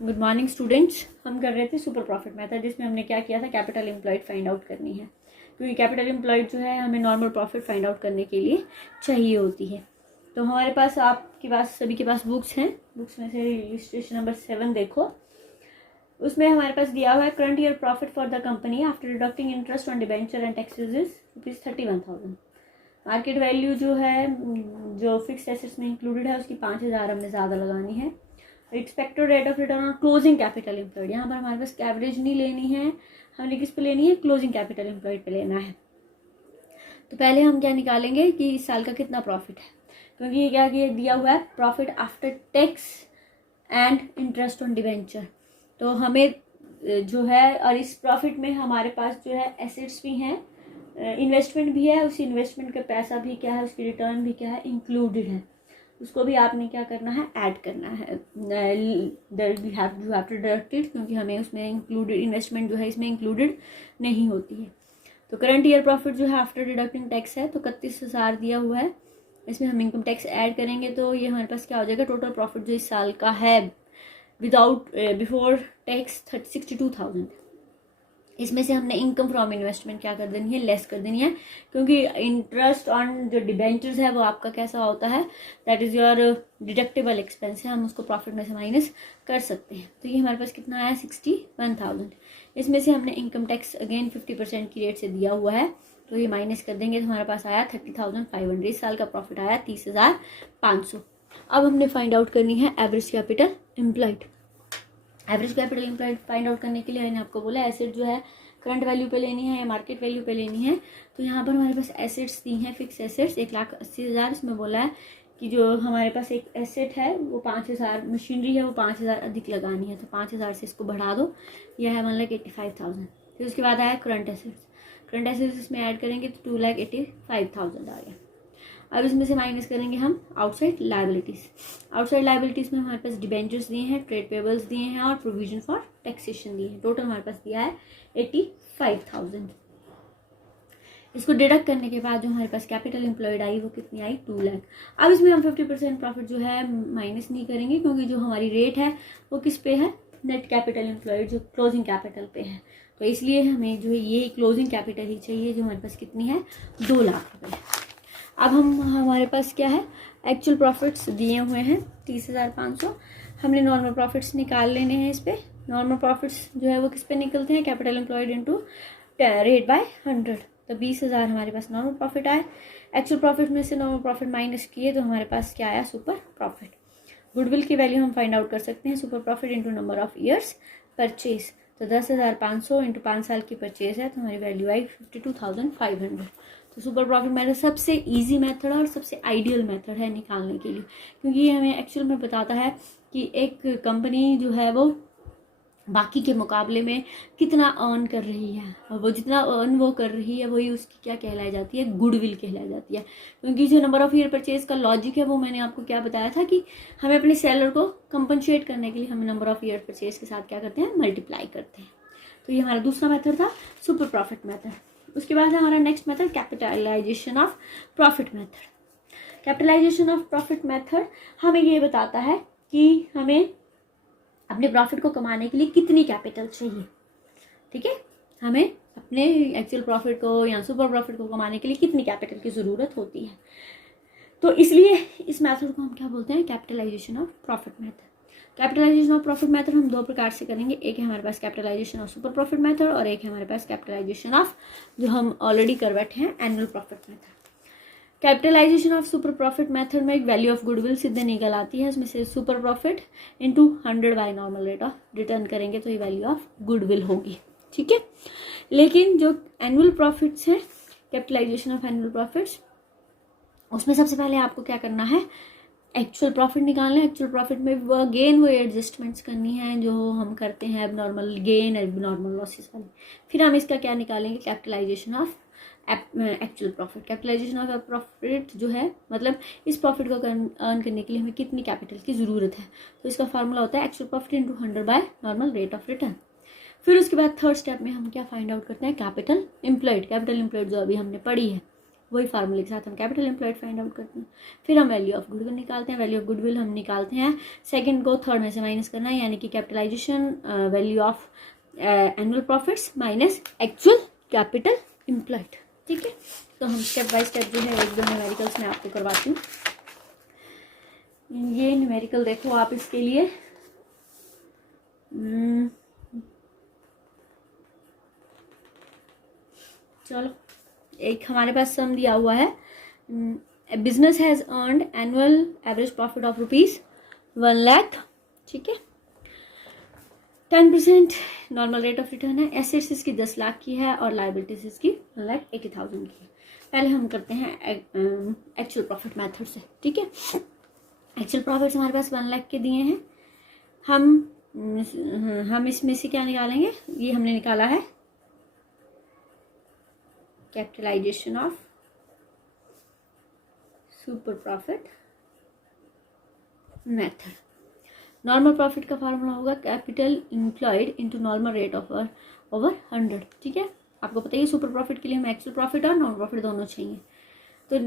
Good morning students. हम कर रहे थे सुपर प्रॉफिट मेथड, जिसमें हमने क्या किया था, कैपिटल एम्प्लॉयड फाइंड आउट करनी है, क्योंकि कैपिटल एम्प्लॉयड जो है हमें नॉर्मल प्रॉफिट फाइंड आउट करने के लिए चाहिए होती है। तो हमारे पास, आपके पास सभी के पास बुक्स हैं, बुक्स में से इलस्ट्रेशन नंबर 7 देखो। उसमें हमारे पास दिया हुआ है current year profit for the company after deducting interest on debenture and taxes is ₹31,000। Market value जो है, जो फिक्स एसेट्स में इंक्लूडेड है, उसकी 5,000 हमने ज़्यादा लगानी है। Expected rate of return on closing capital employed, यहाँ पर हमारे पास एवरेज नहीं लेनी है, हमने किस पे लेनी है, क्लोजिंग कैपिटल एम्प्लॉयड पे लेना है। तो पहले हम क्या निकालेंगे कि इस साल का कितना प्रॉफिट है, क्योंकि ये क्या दिया हुआ है, profit after tax and interest on debenture. तो हमें जो है, और इस प्रॉफिट में हमारे पास जो है एसेट्स भी हैं, इन्वेस्टमेंट भी है, उस इन्वेस्टमेंट का पैसा भी क्या है, उसकी रिटर्न भी क्या है, इंक्लूडेड है। उसको भी आपने क्या करना है, ऐड करना है। You have to deduct it, क्योंकि हमें उसमें इंक्लूडेड इन्वेस्टमेंट जो है इसमें इंक्लूडेड नहीं होती है। तो करंट ईयर प्रॉफिट जो है आफ्टर डिडक्टिंग टैक्स है, तो 31,000 दिया हुआ है। इसमें हम इनकम टैक्स ऐड करेंगे तो ये हमारे पास क्या हो जाएगा, टोटल प्रॉफिट जो इस साल का है विदाउट बिफोर टैक्स 62,000। इसमें से हमने इनकम फ्रॉम इन्वेस्टमेंट क्या कर देनी है, लेस कर देनी है, क्योंकि इंटरेस्ट ऑन जो डिबेंचर्स है वो आपका कैसा होता है, that is your deductible expense है, हम उसको प्रॉफिट में से माइनस कर सकते हैं। तो ये हमारे पास कितना आया, 61,000। इसमें से हमने इनकम टैक्स अगेन 50% की रेट से दिया हुआ है, तो ये माइनस कर देंगे तो हमारे पास आया 30,500। इस साल का प्रॉफिट आया 30,500। अब हमने फाइंड आउट करनी है average capital employed. Average capital employed find out करने के लिए मैंने आपको बोला एसेट जो है करंट वैल्यू पे लेनी है या मार्केट वैल्यू पे लेनी है। तो यहाँ पर हमारे पास एसेट्स दी हैं, फिक्स एसेट्स 1,80,000। इसमें बोला है कि जो हमारे पास एक एसेट है वो 5,000, मशीनरी है वो 5,000 अधिक लगानी है, तो 5,000 से इसको बढ़ा दो, यह है 1,85,000। फिर उसके बाद आया करंट एसेट्स। करंट एसेट्स इसमें ऐड करेंगे तो 2,85,000 आ गया। अब इसमें से माइनस करेंगे हम आउटसाइड लायबिलिटीज़। आउटसाइड लायबिलिटीज़ में हमारे पास डिबेंचर्स दिए हैं, ट्रेड पेबल्स दिए हैं और प्रोविजन फॉर टैक्सेशन दिए हैं। टोटल हमारे पास दिया है 85,000। इसको डिडक्ट करने के बाद जो हमारे पास कैपिटल एम्प्लॉयड आई वो कितनी आई, 2 लाख। अब इसमें हम 50% प्रॉफिट जो है माइनस नहीं करेंगे, क्योंकि जो हमारी रेट है वो किस पे है, नेट कैपिटल एम्प्लॉयड, जो क्लोजिंग कैपिटल पे है। तो इसलिए हमें जो है ये क्लोजिंग कैपिटल ही चाहिए, जो हमारे पास कितनी है, 2 लाख रुपये। अब हमारे पास क्या है, एक्चुअल प्रॉफिट्स दिए हुए हैं 30,500। हमने नॉर्मल प्रॉफिट्स निकाल लेने हैं। इस पे नॉर्मल प्रॉफिट्स जो है वो किस पे निकलते हैं, capital employed into rate by 100। तो 20,000 हमारे पास नॉर्मल प्रॉफिट आए। एक्चुअल प्रॉफिट में से नॉर्मल प्रॉफिट माइनस किए तो हमारे पास क्या आया, सुपर प्रॉफिट। गुडविल की वैल्यू हम फाइंड आउट कर सकते हैं, super profit into number of years purchase. तो 10,500 इंटू 5 साल की परचेज है, तो हमारी वैल्यू आई 52,500। तो सुपर प्रॉफिट मेथड सबसे इजी मेथड और सबसे आइडियल मेथड है निकालने के लिए, क्योंकि ये हमें एक्चुअल में बताता है कि एक कंपनी जो है वो बाकी के मुकाबले में कितना अर्न कर रही है, और वो जितना अर्न वो कर रही है वही उसकी क्या कहलाई जाती है, गुडविल कहलाई जाती है। क्योंकि जो नंबर ऑफ ईयर परचेज का लॉजिक है वो मैंने आपको क्या बताया था कि हमें अपने सेलर को कंपनसेट करने के लिए हमें नंबर ऑफ ईयर परचेज के साथ क्या करते हैं, मल्टीप्लाई करते हैं। तो ये हमारा दूसरा मेथड था, सुपर प्रॉफिट मेथड। उसके बाद है हमारा next method, capitalisation of profit method. Capitalisation of profit method हमें ये बताता है कि हमें अपने प्रॉफिट को कमाने के लिए कितनी कैपिटल चाहिए। ठीक है, हमें अपने एक्चुअल प्रॉफिट को या सुपर प्रॉफिट को कमाने के लिए कितनी कैपिटल की ज़रूरत होती है। तो इसलिए इस मेथड को हम क्या बोलते हैं, capitalization of profit method. Capitalisation of profit method हम 2 प्रकार से करेंगे, एक है हमारे पास capitalization of super profit method और एक है हमारे पास कैपिटलाइजेशन ऑफ, जो हम ऑलरेडी कर बैठे हैं, annual profit method. Capitalisation of super profit method में एक वैल्यू ऑफ गुडविल सीधे निकल आती है, उसमें से super profit into 100 by normal rate of return करेंगे तो ये वैल्यू ऑफ गुडविल होगी। ठीक है, लेकिन जो एनुअल प्रॉफिट्स हैं, कैपिटलाइजेशन ऑफ एनुअल प्रॉफिट्स, उसमें सबसे पहले आपको क्या करना है, एक्चुअल प्रॉफिट निकालना है। एक्चुअल प्रॉफिट में वो अगेन वो एडजस्टमेंट्स करनी है जो हम करते हैं एबनॉर्मल गेन, एबनॉर्मल लॉसेस वाली। फिर हम इसका क्या निकालेंगे, capitalisation of actual profit. Capitalisation of profit जो है, मतलब इस प्रॉफिट को अर्न करने के लिए हमें कितनी कैपिटल की ज़रूरत है। तो इसका फार्मूला होता है actual profit into 100 by normal rate of return. फिर उसके बाद थर्ड स्टेप में हम क्या फाइंड आउट करते हैं, कैपिटल एम्प्लॉयड। कैपिटल एम्प्लॉयड जो अभी हमने पढ़ी है वही फार्मूले के साथ हम कैपिटल एम्प्लॉयड फाइंड आउट करते हैं। फिर हम वैल्यू ऑफ गुडविल निकालते हैं। वैल्यू ऑफ गुडविल हम निकालते हैं सेकंड को थर्ड में से माइनस करना है, यानी कि capitalisation value of annual profits minus actual capital employed. ठीक है, तो हम स्टेप बाय स्टेप जो है एक दो न्यूमेरिकल्स में आपको करवाती हूँ। ये न्यूमेरिकल देखो आप इसके लिए चलो, एक हमारे पास सम दिया हुआ है, business has earned annual average profit of ₹1 lakh. ठीक है, 10% नॉर्मल रेट ऑफ रिटर्न है। एसेट्स इसकी 10 लाख की है और लाइबिलिटीज इसकी 1,80,000 की है। पहले हम करते हैं एक्चुअल प्रॉफिट मेथड से। ठीक है, एक्चुअल प्रॉफिट्स हमारे पास 1 लाख के दिए हैं। हम इसमें से क्या निकालेंगे, ये हमने निकाला है capitalisation of super profit method. Normal profit का फार्मूला होगा capital employed into normal rate of over 100। ठीक है, आपको पता है सुपर प्रॉफिट के लिए हमें एक्चुअल प्रॉफिट और नॉन प्रॉफिट दोनों चाहिए। तो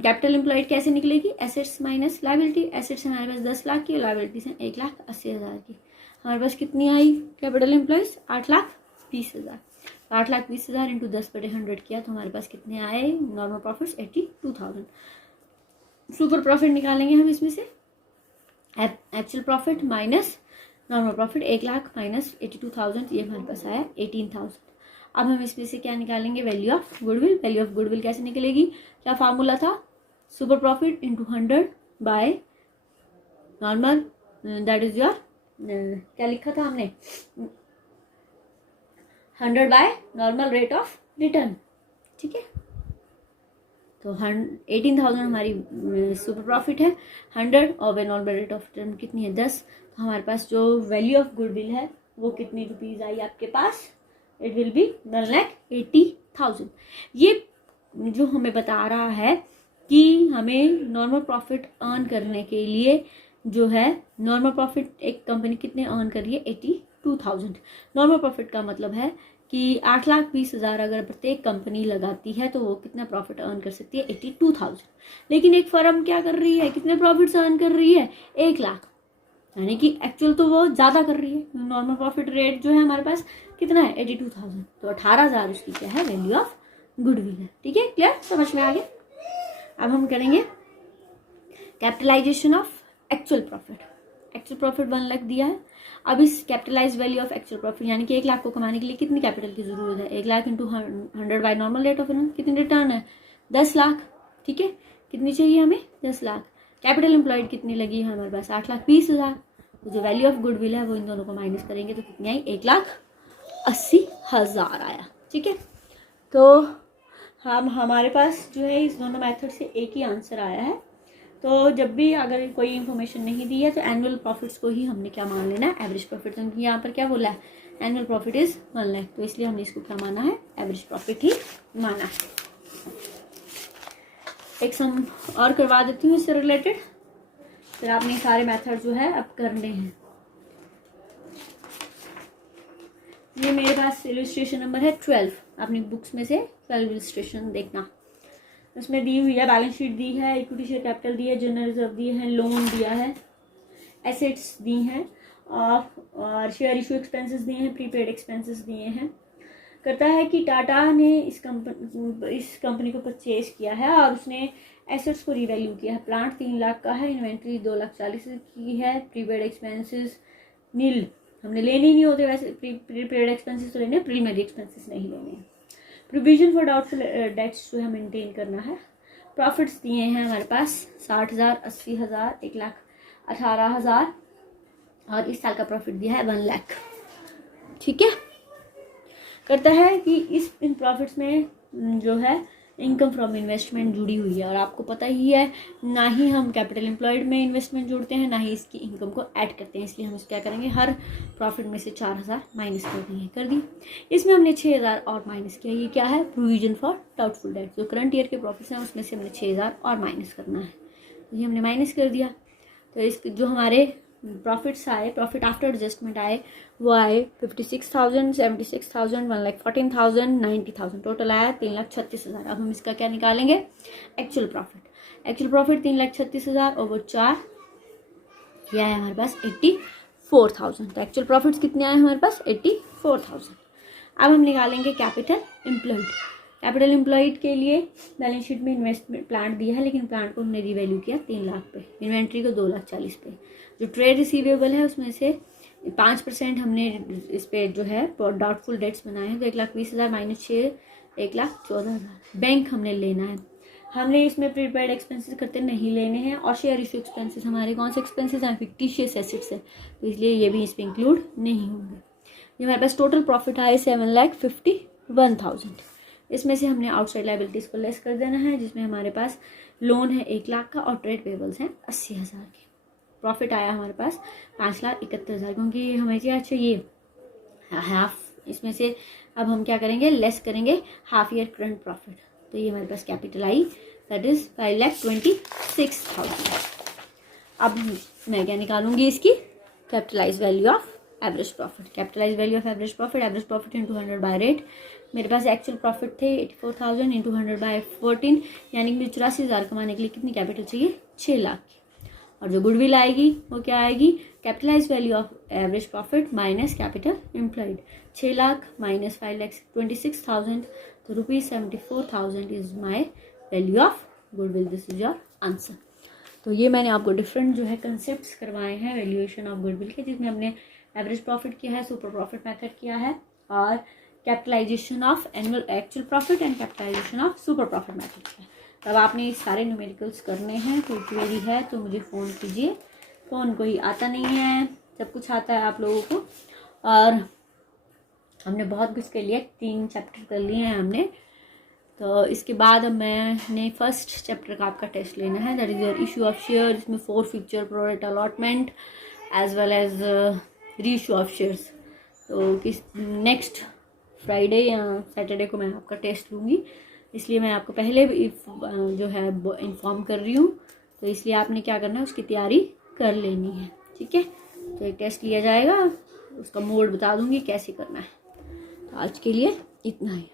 कैपिटल एम्प्लॉयड कैसे निकलेगी, एसेट्स माइनस लायबिलिटी। एसेट्स हमारे पास 10 लाख की, लायबिलिटीज हैं 1,80,000 की। हमारे पास कितनी आई कैपिटल एम्प्लॉयज, 8,20,000। 8,20,000 इंटू 10/100 किया तो हमारे पास कितने आए नॉर्मल प्रॉफिट्स, 82,000। सुपर प्रॉफिट निकालेंगे हम इसमें से, actual profit minus normal profit, 1 lakh minus 82,000, ये हमारे पास आया 18,000। अब हम इसमें से क्या निकालेंगे, value of goodwill. Value of goodwill कैसे निकलेगी, क्या फार्मूला था, super profit into 100 by normal, that is your, क्या लिखा था हमने, 100 by normal rate of return. ठीक है, तो 18,000 हमारी सुपर प्रॉफिट है, 100 और by normal rate of return कितनी है, 10। तो हमारे पास जो वैल्यू ऑफ गुडविल है वो कितनी रुपीज आई आपके पास, इट विल बी 1,80,000। ये जो हमें बता रहा है कि हमें नॉर्मल प्रॉफिट अर्न करने के लिए जो है, नॉर्मल प्रॉफिट एक कंपनी कितने अर्न कर रही है, 82,000। नॉर्मल प्रॉफिट का मतलब है कि 8,20,000 अगर प्रत्येक कंपनी लगाती है तो वो कितना प्रॉफिट अर्न कर सकती है, 82,000। लेकिन एक फर्म क्या कर रही है, कितने प्रॉफिट्स अर्न कर रही है, 1 लाख, यानी कि एक्चुअल तो वो ज़्यादा कर रही है। नॉर्मल प्रॉफिट रेट जो है हमारे पास कितना है, 82,000, तो 18,000 उसकी क्या है, वैल्यू ऑफ गुडविल है। ठीक है, क्लियर, समझ में आ गया। अब हम करेंगे capitalisation of actual profit. Actual profit 1 lakh दिया है। अब इस capitalise value of actual profit, यानी कि 1 लाख को कमाने के लिए कितनी कैपिटल की जरूरत है, 1 lakh into 100 by normal rate of return, कितनी रिटर्न है, 10 लाख। ठीक है, कितनी चाहिए हमें, 10 लाख। कैपिटल एम्प्लॉयड कितनी लगी है हमारे पास, 8,20,000। तो जो वैल्यू ऑफ गुडविल है वो इन दोनों को माइनस करेंगे तो कितनी आई, 1,80,000 आया। ठीक है, तो हमारे पास जो है इस दोनों मेथड से एक ही आंसर आया है। तो जब भी अगर कोई इन्फॉर्मेशन नहीं दी है तो एनुअल प्रॉफिट्स को ही हमने क्या मान लेना है, एवरेज प्रॉफिट। क्योंकि यहाँ पर क्या बोला है, एनुअल प्रॉफिट इज 1 लाख, तो इसलिए हमने इसको क्या माना है, एवरेज प्रॉफिट ही माना है। एक सम और करवा देती हूँ इससे रिलेटेड, फिर आपने सारे मेथड जो है अब करने हैं। ये मेरे पास इलस्ट्रेशन नंबर है 12, अपनी बुक्स में से 12 इलस्ट्रेशन देखना। उसमें दी हुई है बैलेंस शीट दी है, इक्विटी शेयर कैपिटल दी है, जनरल रिजर्व दिए हैं, लोन दिया है, एसेट्स दी हैं और शेयर इशू एक्सपेंसेस दिए हैं, प्रीपेड एक्सपेंसेस दिए हैं। करता है कि टाटा ने इस कंपनी को परचेज किया है और उसने एसेट्स को रिवैल्यू किया है। प्लांट 3 लाख का है, इन्वेंट्री 2,40,000 की है, प्रीपेड एक्सपेंसेस नील, हमने लेने ही नहीं होते वैसे, प्रीपेड एक्सपेंसेस तो लेने, प्रीलिमिनरी एक्सपेंसेस नहीं लेने हैं। प्रोविजन फॉर डाउटफुल डेट्स जो है मेंटेन करना है। प्रॉफिट्स दिए हैं हमारे पास 60,000, 80,000, 1,18,000 और इस साल का प्रॉफिट दिया है 1 लाख। ठीक है, करता है कि इन प्रॉफिट्स में जो है इनकम फ्रॉम इन्वेस्टमेंट जुड़ी हुई है और आपको पता ही है ना ही हम कैपिटल एम्प्लॉयड में इन्वेस्टमेंट जोड़ते हैं ना ही इसकी इनकम को ऐड करते हैं, इसलिए हम क्या करेंगे, हर प्रॉफिट में से 4,000 माइनस कर देंगे। कर दी, इसमें हमने 6,000 और माइनस किया। ये क्या है, प्रोविजन फॉर डाउटफुल डेट, जो करंट ईयर के प्रॉफिट्स हैं उसमें से हमने 6,000 और माइनस करना है, तो ये हमने माइनस कर दिया। तो इस जो हमारे प्रॉफिट्स आए, प्रॉफिट आफ्टर एडजस्टमेंट आए, वो आए 56,000, 76,000, 1,14,000, 90,000, टोटल आया 3,36,000। अब हम इसका क्या निकालेंगे, एक्चुअल प्रॉफिट। एक्चुअल प्रॉफिट 3,36,000 और वो 4 यह है हमारे पास 84,000। तो एक्चुअल प्रॉफिट्स कितने आए हमारे पास, 84,000। अब हम निकालेंगे कैपिटल एम्प्लॉयड। कैपिटल एम्प्लॉयड के लिए बैलेंस शीट में इन्वेस्टमेंट प्लांट दिया है, लेकिन प्लांट को हमने रीवैल्यू किया 3 लाख पे, इन्वेंट्री को 2,40,000 पे। जो ट्रेड रिसीवेबल है उसमें से 5% हमने इस पे जो है डाउटफुल डेट्स बनाए हैं, तो 1,20,000 माइनस 6 1,14,000। बैंक हमने लेना है, हमने इसमें प्रीपेड एक्सपेंसेस करते नहीं लेने हैं, और शेयर इशू एक्सपेंसेस हमारे कौन से एक्सपेंसेस हैं, फिक्टिशियस एसेट्स है, तो इसलिए ये भी इस पर इंक्लूड नहीं होंगे। ये हमारे पास टोटल प्रॉफिट आए 7,51,000। इसमें से हमने आउटसाइड लाइबिलिटीज़ को लेस कर देना है, जिसमें हमारे पास लोन है 1 लाख का और ट्रेड पेबल्स हैं 80,000 के। प्रॉफिट आया हमारे पास 5,71,000, क्योंकि हमें क्या अच्छा ये हाफ, इसमें से अब हम क्या करेंगे, लेस करेंगे हाफ ईयर करंट प्रॉफिट, तो ये हमारे पास कैपिटल आई, दैट इज 5,26,000। अब मैं क्या निकालूंगी, इसकी capitalise value of average profit. Capitalise value of average profit into 100 by rate. मेरे पास एक्चुअल प्रॉफिट थे 84,000 इंटू 100 बाय 14, यानी कि मुझे 84,000 कमाने के लिए कितनी कैपिटल चाहिए, 6 लाख की। और जो गुडविल आएगी वो क्या आएगी, capitalise value of average profit minus capital employed, 6 lakh minus 5,26,000, तो ₹74,000 is my value of goodwill. This is your answer. तो ये मैंने आपको डिफरेंट जो है कंसेप्ट्स करवाए हैं वैल्यूएशन ऑफ गुडविल के, जिसमें हमने एवरेज प्रॉफिट किया है, सुपर प्रॉफिट मेथड किया है, और capitalisation of annual actual profit and capitalisation of super profit method किया है। तब आपने सारे न्यूमेरिकल्स करने हैं। कोई क्वेरी है तो मुझे फ़ोन कीजिए, फ़ोन कोई आता नहीं है, सब कुछ आता है आप लोगों को। और हमने बहुत कुछ कर लिया, 3 चैप्टर कर लिए हैं हमने। तो इसके बाद अब मैंने फर्स्ट चैप्टर का आपका टेस्ट लेना है, that is your issue of share, जिसमें 4 feature, product allotment as well as reissue of shares. तो किस नेक्स्ट फ्राइडे या सैटरडे को मैं आपका टेस्ट लूँगी, इसलिए मैं आपको पहले जो है इन्फॉर्म कर रही हूँ। तो इसलिए आपने क्या करना है, उसकी तैयारी कर लेनी है, ठीक है। तो एक टेस्ट लिया जाएगा, उसका मोड बता दूँगी कैसे करना है। तो आज के लिए इतना ही।